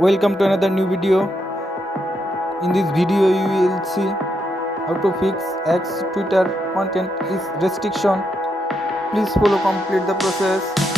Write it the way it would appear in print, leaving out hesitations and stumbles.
Welcome to another new video. In this video you will see how to fix X Twitter content is restriction. Please follow complete the process.